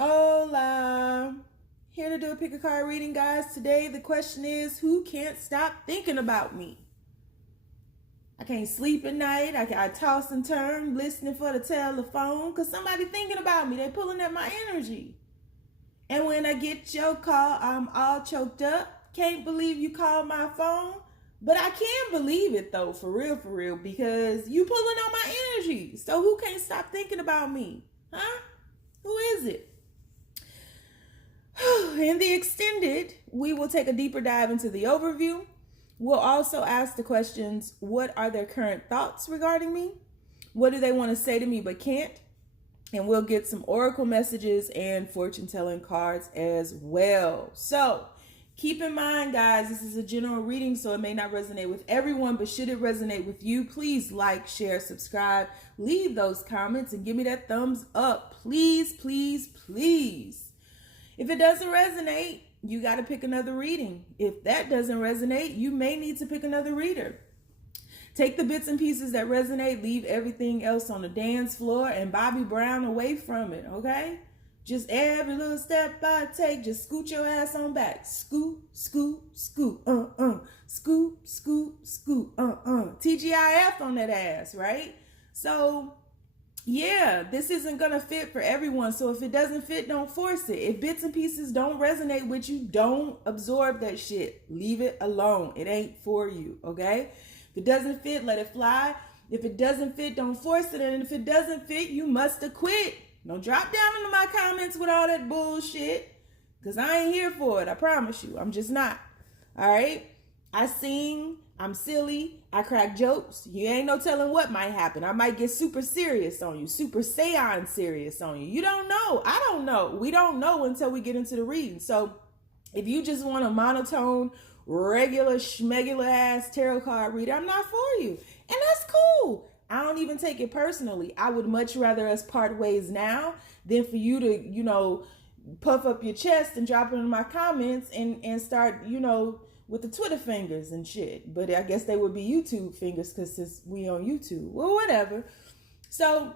Hola. Here to do a pick a card reading, guys. Today the question is, who can't stop thinking about me? I can't sleep at night. I toss and turn listening for the telephone because somebody thinking about me. They pulling at my energy. And when I get your call, I'm all choked up. Can't believe you called my phone. But I can believe it though, for real, because you pulling on my energy. So who can't stop thinking about me? Huh? Who is it? In the extended, we will take a deeper dive into the overview. We'll also ask the questions, what are their current thoughts regarding me? What do they want to say to me but can't? And we'll get some oracle messages and fortune telling cards as well. So keep in mind, guys, this is a general reading, so it may not resonate with everyone, but should it resonate with you, please like, share, subscribe, leave those comments, and give me that thumbs up. Please, please, please. If it doesn't resonate, you got to pick another reading. If that doesn't resonate, you may need to pick another reader. Take the bits and pieces that resonate, leave everything else on the dance floor, and Bobby Brown away from it, okay? Just every little step I take, just scoot your ass on back. Scoot, scoot, scoot, scoot, scoot, scoot, TGIF on that ass, right? So yeah, this isn't going to fit for everyone. So if it doesn't fit, don't force it. If bits and pieces don't resonate with you, don't absorb that shit. Leave it alone. It ain't for you, okay? If it doesn't fit, let it fly. If it doesn't fit, don't force it. And if it doesn't fit, you must have quit. Don't drop down into my comments with all that bullshit, because I ain't here for it. I promise you. I'm just not. All right? I sing. I'm silly. I crack jokes. You ain't no telling what might happen. I might get super serious on you. Super Saiyan serious on you. You don't know. I don't know. We don't know until we get into the reading. So if you just want a monotone, regular, schmegular ass tarot card reader, I'm not for you. And that's cool. I don't even take it personally. I would much rather us part ways now than for you to, puff up your chest and drop it in my comments and start, with the Twitter fingers and shit. But I guess they would be YouTube fingers because since we on YouTube. Well, whatever. So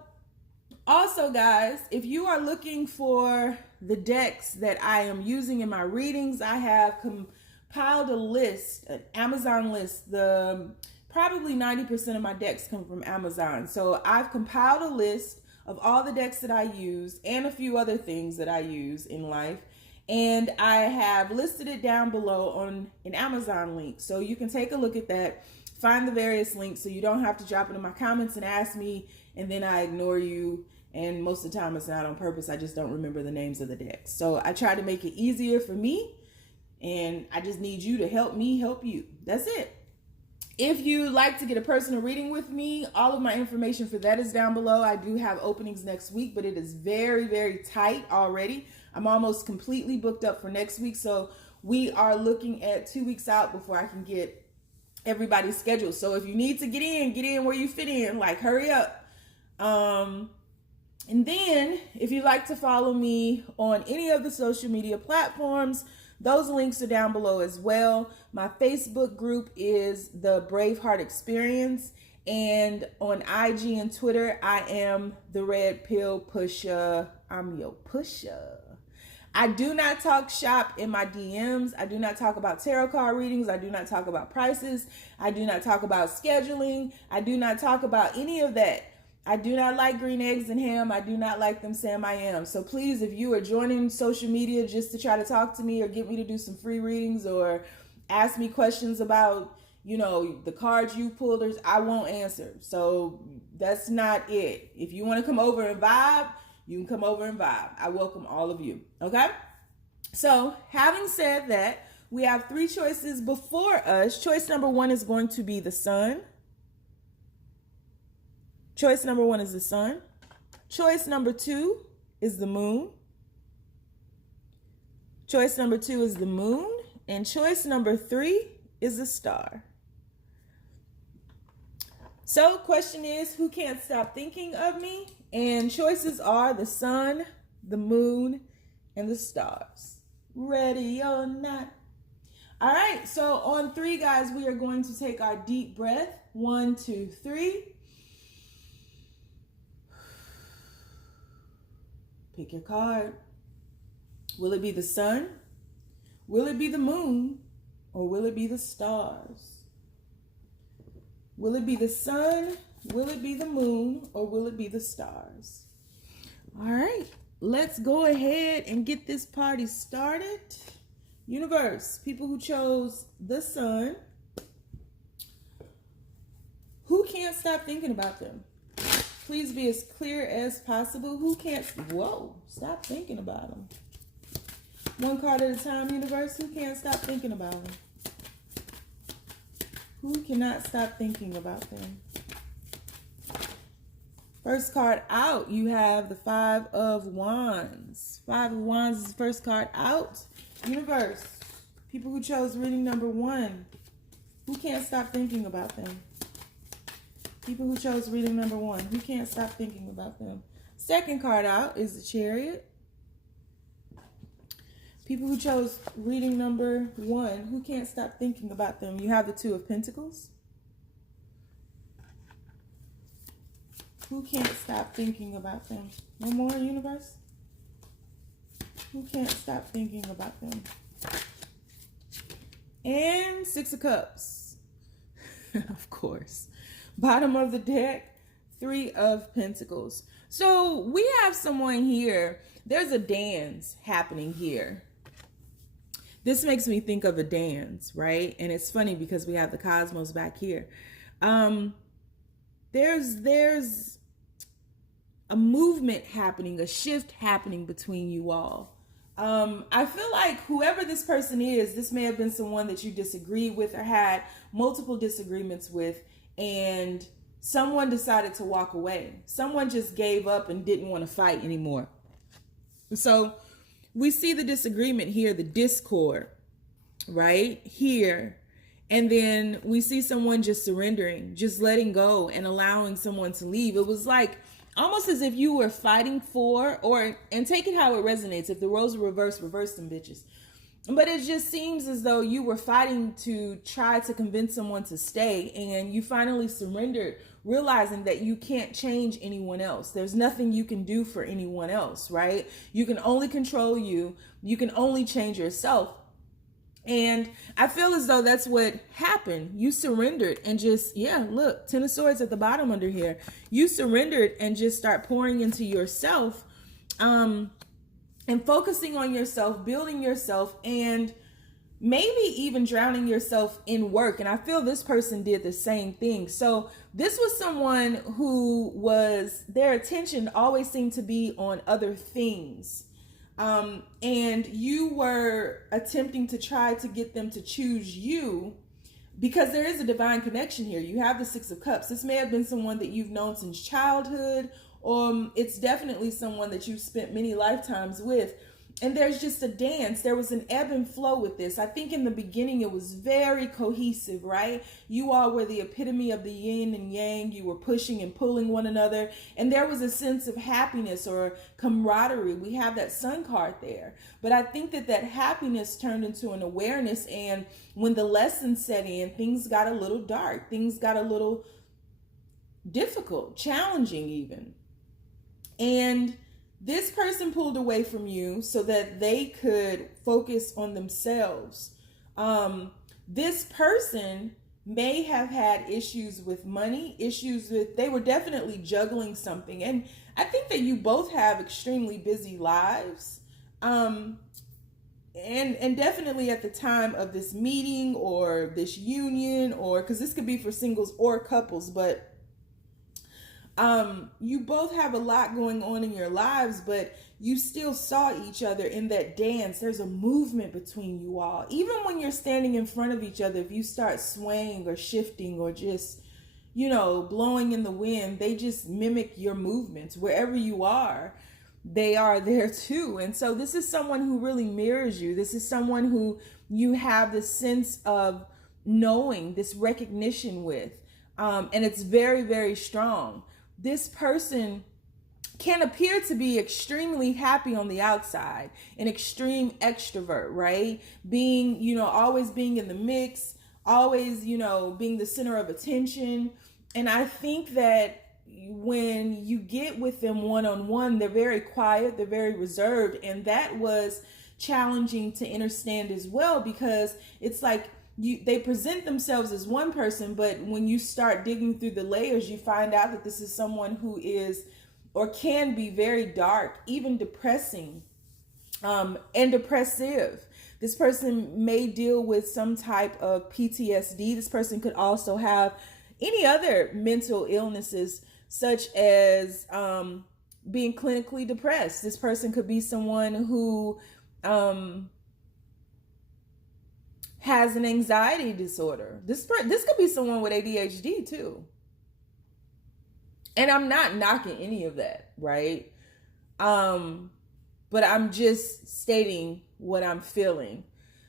also, guys, if you are looking for the decks that I am using in my readings, I have compiled a list, an Amazon list. Probably 90% of my decks come from Amazon. So I've compiled a list of all the decks that I use and a few other things that I use in life. And I have listed it down below on an Amazon link. So you can take a look at that, find the various links so you don't have to drop it in my comments and ask me, and then I ignore you. And most of the time it's not on purpose. I just don't remember the names of the decks. So I try to make it easier for me, and I just need you to help me help you. That's it. If you'd like to get a personal reading with me, all of my information for that is down below. I do have openings next week, but it is very, very tight already. I'm almost completely booked up for next week. So we are looking at 2 weeks out before I can get everybody's schedule. So if you need to get in where you fit in, like hurry up. And then if you'd like to follow me on any of the social media platforms, those links are down below as well. My Facebook group is the Braveheart Experience. And on IG and Twitter, I am the Red Pill Pusher. I'm your pusher. I do not talk shop in my DMs. I do not talk about tarot card readings. I do not talk about prices. I do not talk about scheduling. I do not talk about any of that. I do not like green eggs and ham. I do not like them Sam I am. So please, if you are joining social media just to try to talk to me or get me to do some free readings or ask me questions about, the cards you pulled, I won't answer. So that's not it. If you want to come over and vibe, you can come over and vibe. I welcome all of you. Okay? So having said that, we have 3 choices before us. Choice number 1 is going to be the sun. Choice number 1 is the sun. Choice number 2 is the moon. Choice number 2 is the moon. And choice number 3 is the star. So question is, who can't stop thinking of me? And choices are the sun, the moon, and the stars. Ready or not? All right, so on 3, guys, we are going to take our deep breath. 1, 2, 3. Pick your card. Will it be the sun? Will it be the moon? Or will it be the stars? Will it be the sun? Will it be the moon? Or will it be the stars? All right, let's go ahead and get this party started. Universe, people who chose the sun, who can't stop thinking about them? Please be as clear as possible. Who can't, whoa, stop thinking about them. One card at a time, universe. Who can't stop thinking about them? Who cannot stop thinking about them? First card out, you have the Five of Wands. Five of Wands is the first card out. Universe, people who chose reading number 1, who can't stop thinking about them? People who chose reading number 1, who can't stop thinking about them? Second card out is the Chariot. People who chose reading number 1, who can't stop thinking about them? You have the Two of Pentacles. Who can't stop thinking about them? One more, universe. Who can't stop thinking about them? And Six of Cups. Of course. Bottom of the deck, Three of Pentacles. So we have someone here. There's a dance happening here. This makes me think of a dance, right? And it's funny because we have the cosmos back here. There's a movement happening, a shift happening between you all. I feel like whoever this person is, this may have been someone that you disagreed with or had multiple disagreements with, and someone decided to walk away. Someone just gave up and didn't want to fight anymore. So we see the disagreement here, the discord, right here. And then we see someone just surrendering, just letting go and allowing someone to leave. It was like almost as if you were fighting for, and take it how it resonates. If the roles were reversed, reverse them bitches. But it just seems as though you were fighting to try to convince someone to stay, and you finally surrendered, realizing that you can't change anyone else. There's nothing you can do for anyone else, right? You can only control you. You can only change yourself. And I feel as though that's what happened. You surrendered and just, yeah, look, Ten of Swords at the bottom under here. You surrendered and just start pouring into yourself, and focusing on yourself, building yourself, and maybe even drowning yourself in work. And I feel this person did the same thing. So this was someone who their attention always seemed to be on other things. And you were attempting to try to get them to choose you, because there is a divine connection here. You have the Six of Cups. This may have been someone that you've known since childhood. It's definitely someone that you've spent many lifetimes with. And there's just a dance. There was an ebb and flow with this. I think in the beginning it was very cohesive, right? You all were the epitome of the yin and yang. You were pushing and pulling one another. And there was a sense of happiness or camaraderie. We have that Sun card there. But I think that happiness turned into an awareness. And when the lessons set in, things got a little dark. Things got a little difficult, challenging even. And this person pulled away from you so that they could focus on themselves. This person may have had issues with money, they were definitely juggling something. And I think that you both have extremely busy lives. And definitely at the time of this meeting or this union, or because this could be for singles or couples, but you both have a lot going on in your lives, but you still saw each other in that dance. There's a movement between you all. Even when you're standing in front of each other, if you start swaying or shifting or just, blowing in the wind, they just mimic your movements. Wherever you are, they are there too. And so this is someone who really mirrors you. This is someone who you have this sense of knowing, this recognition with, and it's very, very strong. This person can appear to be extremely happy on the outside, an extreme extrovert, right? Being, always being in the mix, always, being the center of attention. And I think that when you get with them one-on-one, they're very quiet, they're very reserved. And that was challenging to understand as well, because it's like they present themselves as one person, but when you start digging through the layers, you find out that this is someone who is or can be very dark, even depressing, and depressive. This person may deal with some type of PTSD. This person could also have any other mental illnesses, such as being clinically depressed. This person could be someone who has an anxiety disorder. This could be someone with ADHD too. And I'm not knocking any of that, right? But I'm just stating what I'm feeling.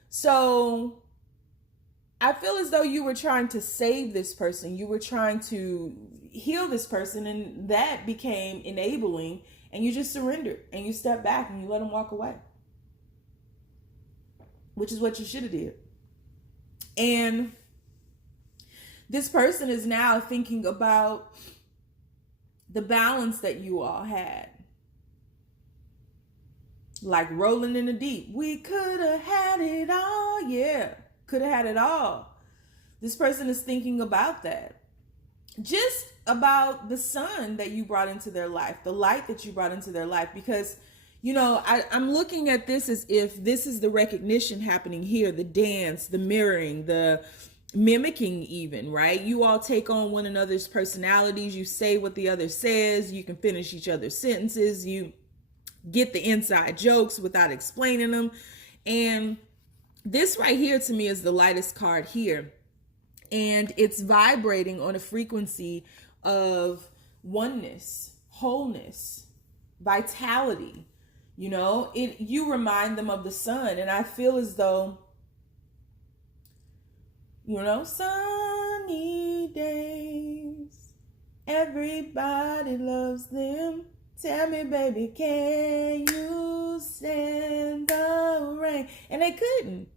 So I feel as though you were trying to save this person. You were trying to heal this person, and that became enabling, and you just surrendered and you stepped back and you let them walk away, which is what you should have did. And this person is now thinking about the balance that you all had. Like rolling in the deep. We could have had it all. Yeah, could have had it all. This person is thinking about that. Just about the sun that you brought into their life, the light that you brought into their life. Because, you know, I'm looking at this as if this is the recognition happening here, the dance, the mirroring, the mimicking even, right? You all take on one another's personalities. You say what the other says. You can finish each other's sentences. You get the inside jokes without explaining them. And this right here to me is the lightest card here. And it's vibrating on a frequency of oneness, wholeness, vitality. You know, you remind them of the sun. And I feel as though, you know, sunny days, everybody loves them. Tell me, baby, can you stand the rain? And they couldn't.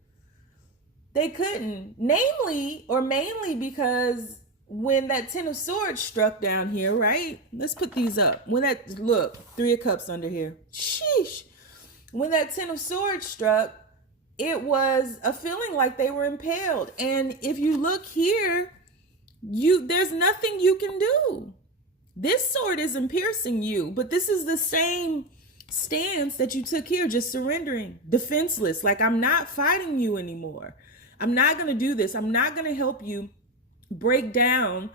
They couldn't. Namely or mainly because when that Ten of Swords struck down here, right? Let's put these up. When that, look, Three of Cups under here. Sheesh. When that Ten of Swords struck, it was a feeling like they were impaled. And if you look here, there's nothing you can do. This sword isn't piercing you, but this is the same stance that you took here, just surrendering, defenseless. Like, I'm not fighting you anymore. I'm not going to do this. I'm not going to help you break down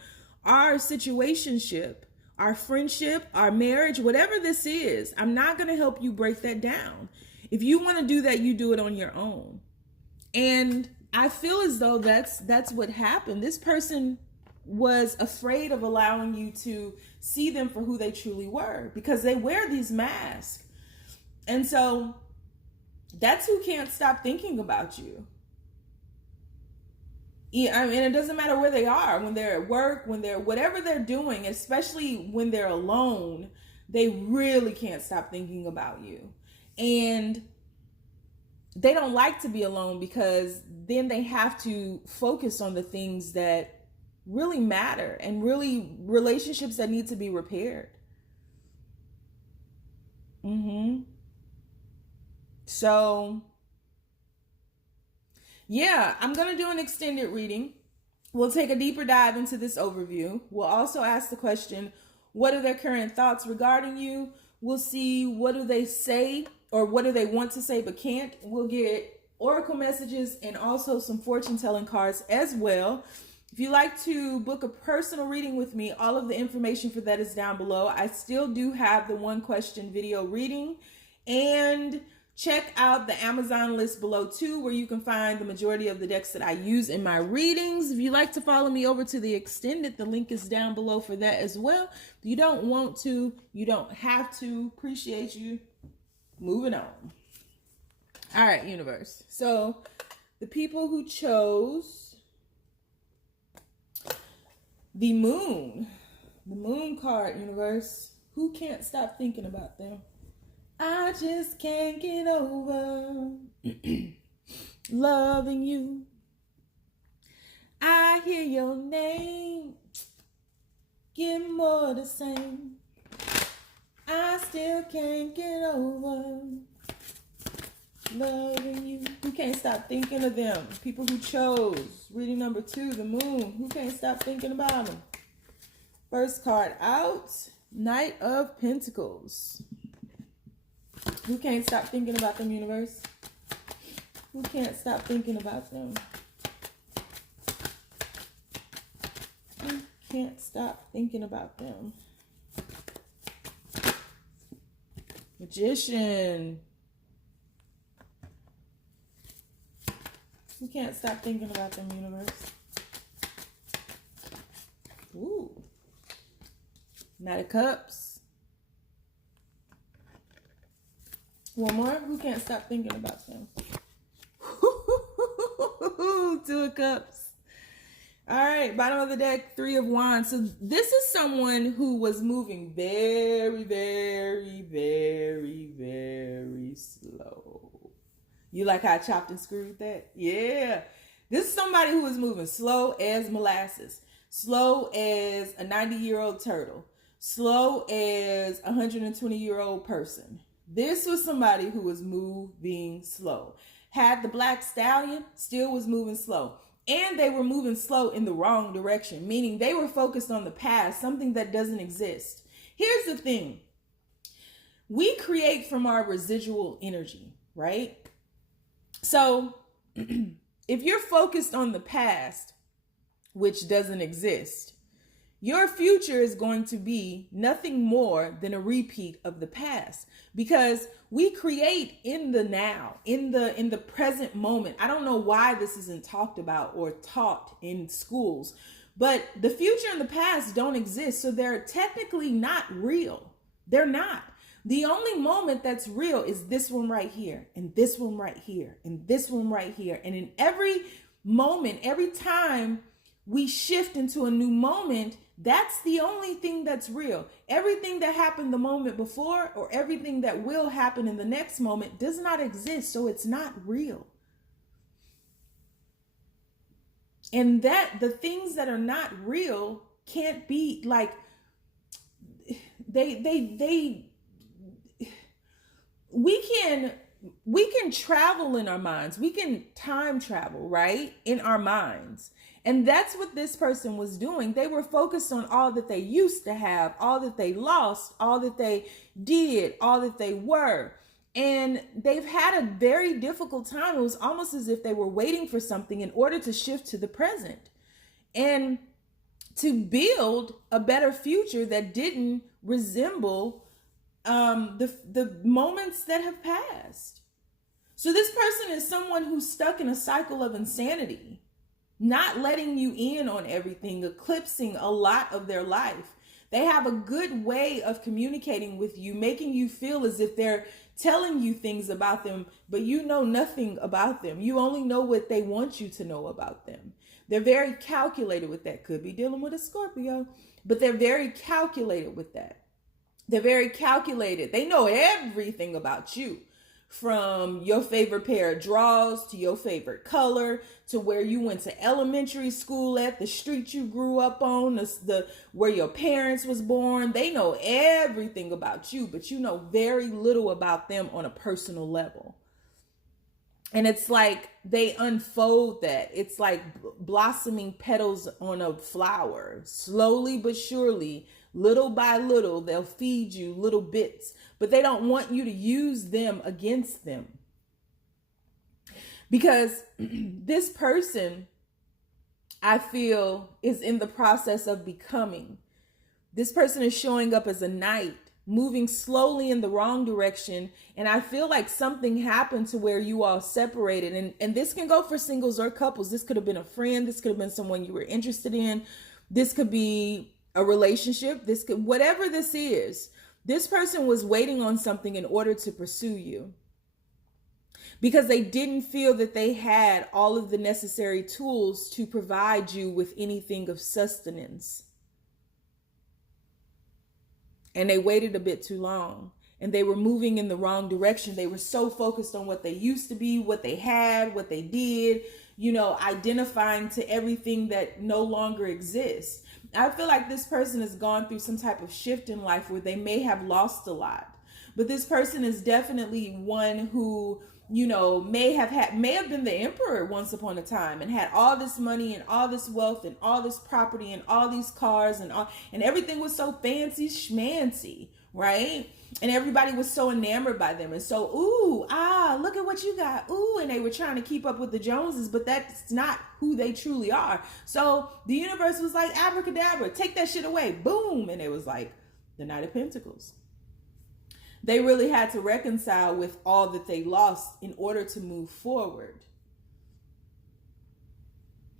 our situationship, our friendship, our marriage, whatever this is. I'm not going to help you break that down. If you want to do that, you do it on your own. And I feel as though that's what happened. This person was afraid of allowing you to see them for who they truly were, because they wear these masks. And so that's who can't stop thinking about you. Yeah, I mean, it doesn't matter where they are, when they're at work, when they're whatever they're doing, especially when they're alone, they really can't stop thinking about you. And they don't like to be alone, because then they have to focus on the things that really matter and really relationships that need to be repaired. So yeah, I'm going to do an extended reading. We'll take a deeper dive into this overview. We'll also ask the question, what are their current thoughts regarding you? We'll see, what do they say, or what do they want to say but can't? We'll get oracle messages and also some fortune telling cards as well. If you'd like to book a personal reading with me, all of the information for that is down below. I still do have the 1 question video reading, and check out the Amazon list below too, where you can find the majority of the decks that I use in my readings. If you'd like to follow me over to the extended, the link is down below for that as well. If you don't want to, you don't have to. Appreciate you. Moving on. All right, universe. So the people who chose the moon card, universe, who can't stop thinking about them? I just can't get over loving you. I hear your name, get more the same. I still can't get over loving you. Who can't stop thinking of them? People who chose. Reading number 2, the moon. Who can't stop thinking about them? First card out, Knight of Pentacles. Who can't stop thinking about them, universe? Who can't stop thinking about them? Who can't stop thinking about them? Magician. Who can't stop thinking about them, universe? Ooh. Knight of Cups. One more. Who can't stop thinking about them? 2 of Cups. All right, bottom of the deck, 3 of Wands. So this is someone who was moving very, very, very, very slow. You like how I chopped and screwed that? Yeah. This is somebody who was moving slow as molasses, slow as a 90-year-old turtle, slow as a 120-year-old person. This was somebody who was moving slow. Had the black stallion, still was moving slow. And they were moving slow in the wrong direction, meaning they were focused on the past, something that doesn't exist. Here's the thing. We create from our residual energy, right? So if you're focused on the past, which doesn't exist, your future is going to be nothing more than a repeat of the past, because we create in the now, in the present moment. I don't know why this isn't talked about or taught in schools, but the future and the past don't exist. So they're technically not real. They're not. The only moment that's real is this one right here, and this one right here, and this one right here. And in every moment, every time we shift into a new moment, that's the only thing that's real. Everything that happened the moment before or everything that will happen in the next moment does not exist, so it's not real. And that the things that are not real can't be like, we can travel in our minds. We can time travel, right? In our minds. And that's what this person was doing. They were focused on all that they used to have, all that they lost, all that they did, all that they were. And they've had a very difficult time. It was almost as if they were waiting for something in order to shift to the present and to build a better future that didn't resemble the moments that have passed. So this person is someone who's stuck in a cycle of insanity, not letting you in on everything, eclipsing a lot of their life. They have a good way of communicating with you, making you feel as if they're telling you things about them, but you know nothing about them. You only know what they want you to know about them. They're very calculated with that. Could be dealing with a Scorpio, but they're very calculated with that. They're very calculated. They know everything about you, from your favorite pair of drawers to your favorite color to where you went to elementary school at, the street you grew up on, the where your parents was born. They know everything about you, but you know very little about them on a personal level. And it's like they unfold that. It's like blossoming petals on a flower. Slowly but surely, little by little, they'll feed you little bits, but they don't want you to use them against them. Because this person, I feel, is in the process of becoming. This person is showing up as a knight, moving slowly in the wrong direction. And I feel like something happened to where you all separated. And this can go for singles or couples. This could have been a friend. This could have been someone you were interested in. This could be a relationship. This could, whatever this is, this person was waiting on something in order to pursue you, because they didn't feel that they had all of the necessary tools to provide you with anything of sustenance. And they waited a bit too long, and they were moving in the wrong direction. They were so focused on what they used to be, what they had, what they did, identifying to everything that no longer exists. I feel like this person has gone through some type of shift in life where they may have lost a lot. But this person is definitely one who may have been the emperor once upon a time and had all this money and all this wealth and all this property and all these cars and everything was so fancy schmancy, right? And everybody was so enamored by them. And so, look at what you got. Ooh, and they were trying to keep up with the Joneses, but that's not who they truly are. So the universe was like, abracadabra, take that shit away. Boom. And it was like the Knight of Pentacles. They really had to reconcile with all that they lost in order to move forward.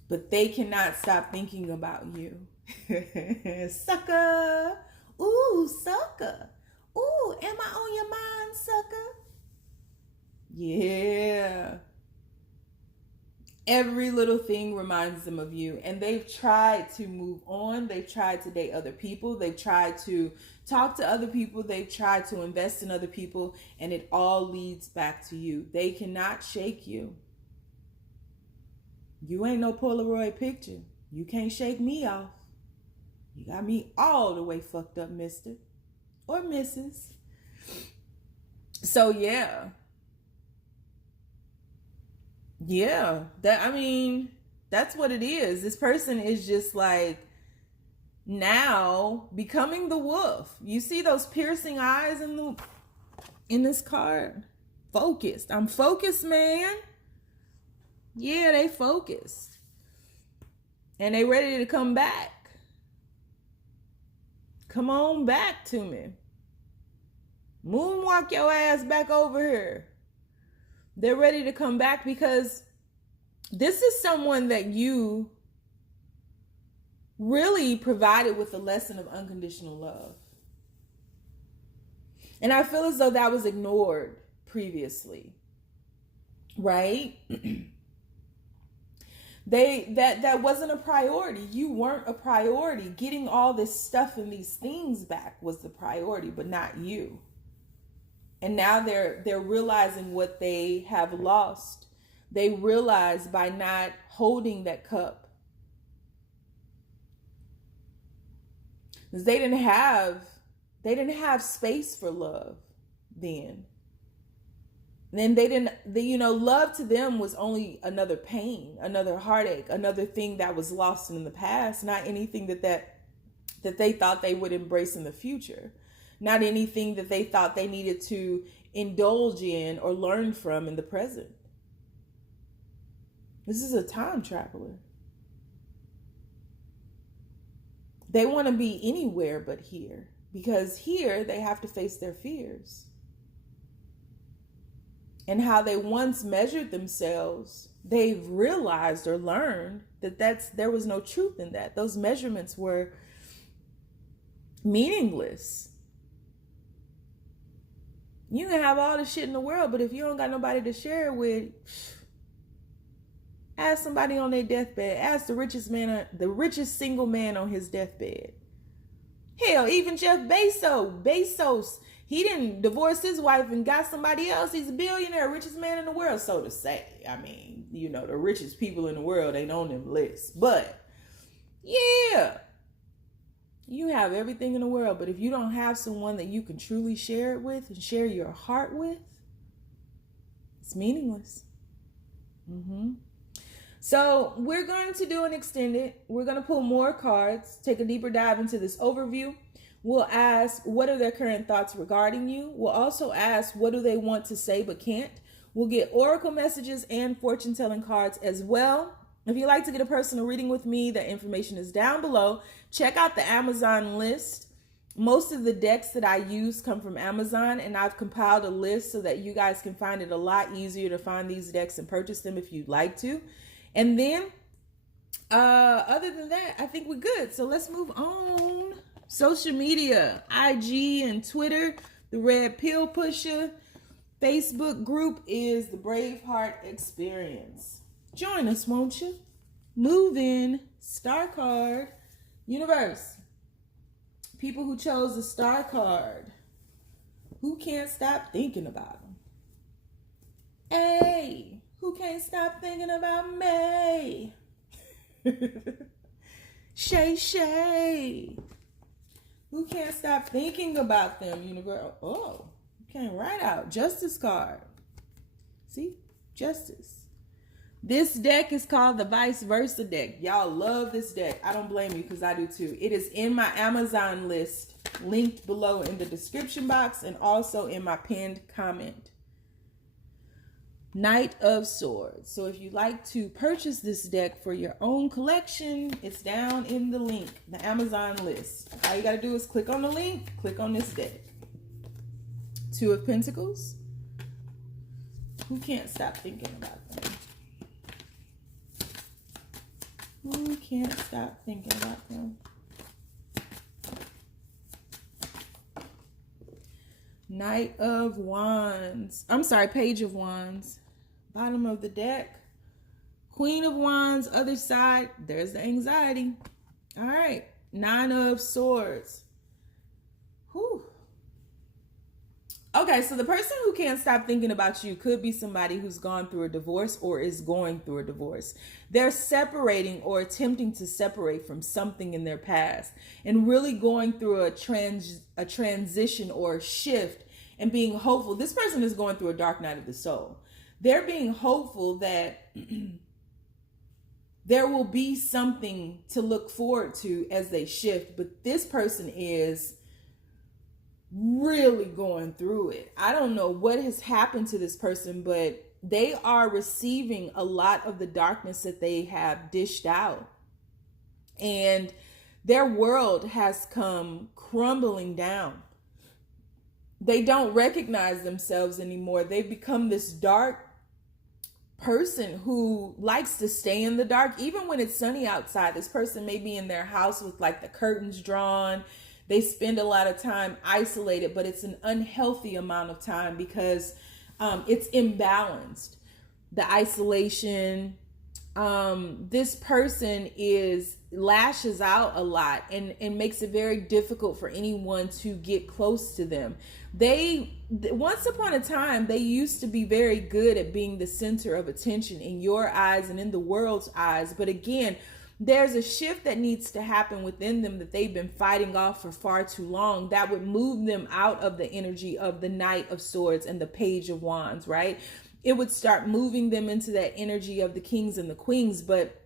But they cannot stop thinking about you. Sucker. Ooh, sucker. Ooh, am I on your mind, sucker? Yeah. Every little thing reminds them of you. And they've tried to move on. They've tried to date other people. They've tried to talk to other people. They've tried to invest in other people. And it all leads back to you. They cannot shake you. You ain't no Polaroid picture. You can't shake me off. You got me all the way fucked up, mister. Or Mrs. So yeah. Yeah. That's what it is. This person is just like now becoming the wolf. You see those piercing eyes in this card? Focused. I'm focused, man. Yeah, they focused. And they ready to come back. Come on back to me. Moonwalk your ass back over here. They're ready to come back because this is someone that you really provided with a lesson of unconditional love. And I feel as though that was ignored previously. Right? That wasn't a priority. You weren't a priority. Getting all this stuff and these things back was the priority, but not you. And now they're realizing what they have lost. They realize by not holding that cup. Because they didn't have space for love then. Then love to them was only another pain, another heartache, another thing that was lost in the past, not anything that they thought they would embrace in the future, not anything that they thought they needed to indulge in or learn from in the present. This is a time traveler. They want to be anywhere but here, because here they have to face their fears. And how they once measured themselves, they've realized or learned that there was no truth in that. Those measurements were meaningless. You can have all the shit in the world, but if you don't got nobody to share it with, ask somebody on their deathbed. Ask the richest single man on his deathbed. Hell, even Jeff Bezos, he didn't divorce his wife and got somebody else. He's a billionaire, richest man in the world, so to say. I mean, the richest people in the world ain't on them lists. But, yeah, you have everything in the world. But if you don't have someone that you can truly share it with and share your heart with, it's meaningless. So we're going to do an extended. We're going to pull more cards, take a deeper dive into this overview. We'll ask, what are their current thoughts regarding you? We'll also ask, what do they want to say but can't? We'll get oracle messages and fortune-telling cards as well. If you'd like to get a personal reading with me, that information is down below. Check out the Amazon list. Most of the decks that I use come from Amazon, and I've compiled a list so that you guys can find it a lot easier to find these decks and purchase them if you'd like to. And then, other than that, I think we're good. So let's move on. Social media, IG and Twitter, the Red Pill Pusher. Facebook group is the Braveheart Experience. Join us, won't you? Move in, star card, universe. People who chose the star card. Who can't stop thinking about them? Hey, who can't stop thinking about me? Shay. Who can't stop thinking about them, universe? Oh, you came right out. Justice card. See? Justice. This deck is called the Vice Versa deck. Y'all love this deck. I don't blame you because I do too. It is in my Amazon list, linked below in the description box and also in my pinned comment. Knight of Swords. So if you'd like to purchase this deck for your own collection, it's down in the link, the Amazon list. All you got to do is click on the link, click on this deck. Two of Pentacles. Who can't stop thinking about them? Who can't stop thinking about them? Knight of Wands. I'm sorry, Page of Wands. Bottom of the deck. Queen of Wands, other side. There's the anxiety. All right. Nine of Swords. Whew. Okay, so the person who can't stop thinking about you could be somebody who's gone through a divorce or is going through a divorce. They're separating or attempting to separate from something in their past and really going through a transition or a shift and being hopeful. This person is going through a dark night of the soul. They're being hopeful that there will be something to look forward to as they shift, but this person is really going through it. I don't know what has happened to this person, but they are receiving a lot of the darkness that they have dished out. And their world has come crumbling down. They don't recognize themselves anymore. They've become this dark person who likes to stay in the dark. Even when it's sunny outside, this person may be in their house with like the curtains drawn. They spend a lot of time isolated, but it's an unhealthy amount of time because it's imbalanced. The isolation, this person lashes out a lot and makes it very difficult for anyone to get close to them. Once upon a time, they used to be very good at being the center of attention in your eyes and in the world's eyes. But again, there's a shift that needs to happen within them that they've been fighting off for far too long that would move them out of the energy of the Knight of Swords and the Page of Wands, right? It would start moving them into that energy of the kings and the queens. But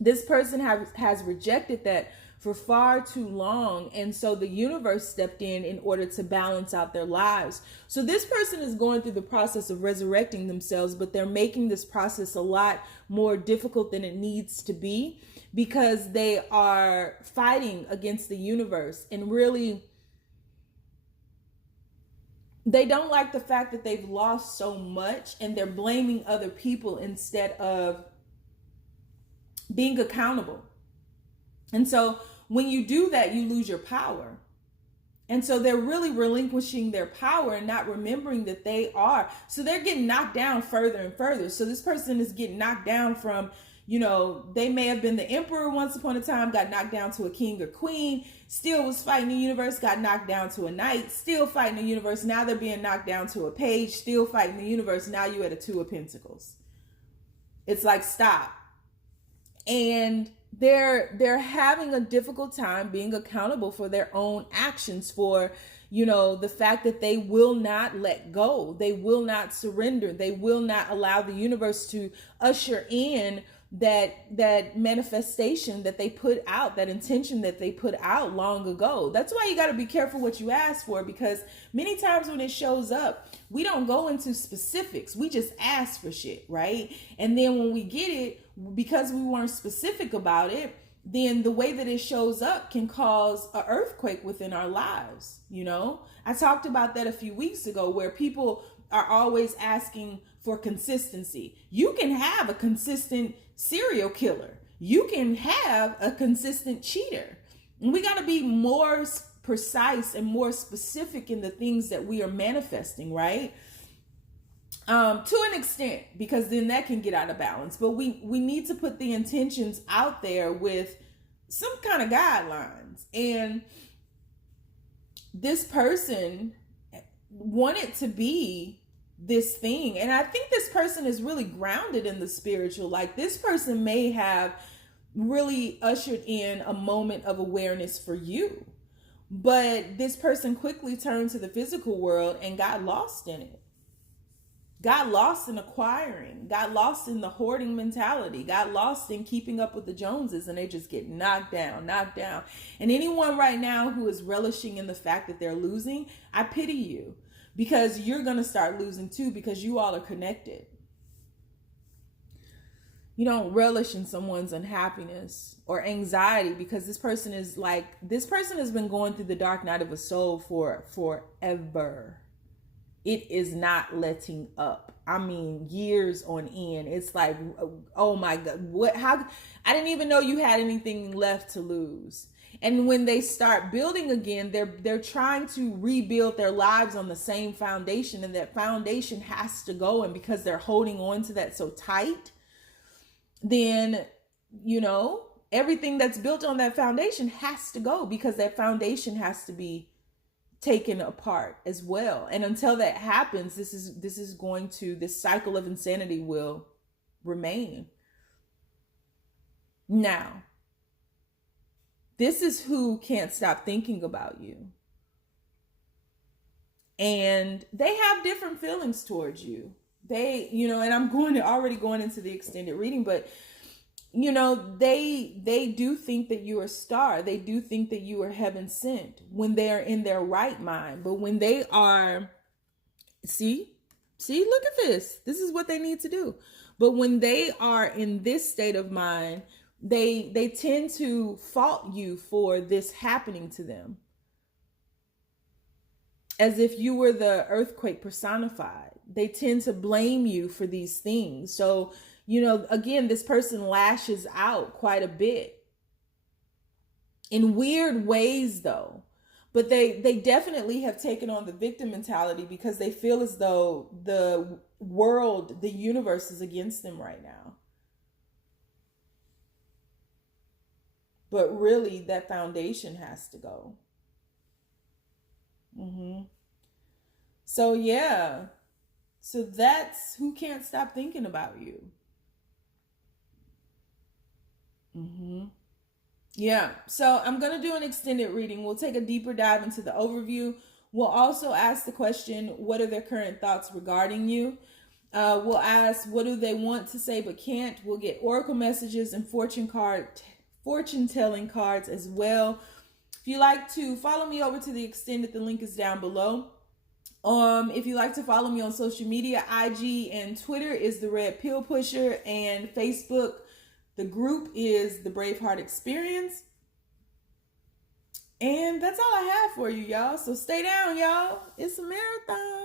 this person has rejected that for far too long. And so the universe stepped in order to balance out their lives. So this person is going through the process of resurrecting themselves, but they're making this process a lot more difficult than it needs to be because they are fighting against the universe and really they don't like the fact that they've lost so much and they're blaming other people instead of being accountable. And so when you do that, you lose your power. And so they're really relinquishing their power and not remembering that they are. So they're getting knocked down further and further. So this person is getting knocked down from, they may have been the emperor once upon a time, got knocked down to a king or queen, still was fighting the universe, got knocked down to a knight, still fighting the universe. Now they're being knocked down to a page, still fighting the universe. Now you at a Two of Pentacles. It's like, stop. And they're having a difficult time being accountable for their own actions, for the fact that they will not let go, they will not surrender, they will not allow the universe to usher in that manifestation that they put out, that intention that they put out long ago. That's why you got to be careful what you ask for, because many times when it shows up, we don't go into specifics. We just ask for shit, right? And then when we get it, because we weren't specific about it, then the way that it shows up can cause an earthquake within our lives. I talked about that a few weeks ago, where people are always asking for consistency. You can have a consistent serial killer. You can have a consistent cheater. And we got to be more precise and more specific in the things that we are manifesting, right? To an extent, because then that can get out of balance. But we need to put the intentions out there with some kind of guidelines. And this person wanted to be this thing. And I think this person is really grounded in the spiritual. Like, this person may have really ushered in a moment of awareness for you. But this person quickly turned to the physical world and got lost in it. got lost in acquiring, got lost in the hoarding mentality, got lost in keeping up with the Joneses, and they just get knocked down, knocked down. And anyone right now who is relishing in the fact that they're losing, I pity you, because you're going to start losing too, because you all are connected. You don't relish in someone's unhappiness or anxiety, because this person has been going through the dark night of the soul for forever. It is not letting up. I mean, years on end. It's like, oh my God, how, I didn't even know you had anything left to lose. And when they start building again, they're trying to rebuild their lives on the same foundation, and that foundation has to go. And because they're holding on to that so tight, then, everything that's built on that foundation has to go, because that foundation has to be taken apart as well. And until that happens, this cycle of insanity will remain. Now, this is who can't stop thinking about you. And they have different feelings towards you. They, and I'm already going into the extended reading, but they do think that you are a star. They do think that you are heaven sent when they are in their right mind. But when they are, see, look at this. This is what they need to do. But when they are in this state of mind, they tend to fault you for this happening to them, as if you were the earthquake personified. They tend to blame you for these things. So, again, this person lashes out quite a bit in weird ways, though. But they definitely have taken on the victim mentality, because they feel as though the world, the universe is against them right now. But really, that foundation has to go. So, yeah. So that's who can't stop thinking about you. Yeah. So I'm going to do an extended reading. We'll take a deeper dive into the overview. We'll also ask the question, what are their current thoughts regarding you? We'll ask, what do they want to say but can't? We'll get oracle messages and fortune telling cards as well. If you like to follow me over to the extended, the link is down below. If you like to follow me on social media, IG and Twitter is the Red Pill Pusher, and Facebook, the group is the Braveheart Experience. And that's all I have for you, y'all. So stay down, y'all. It's a marathon.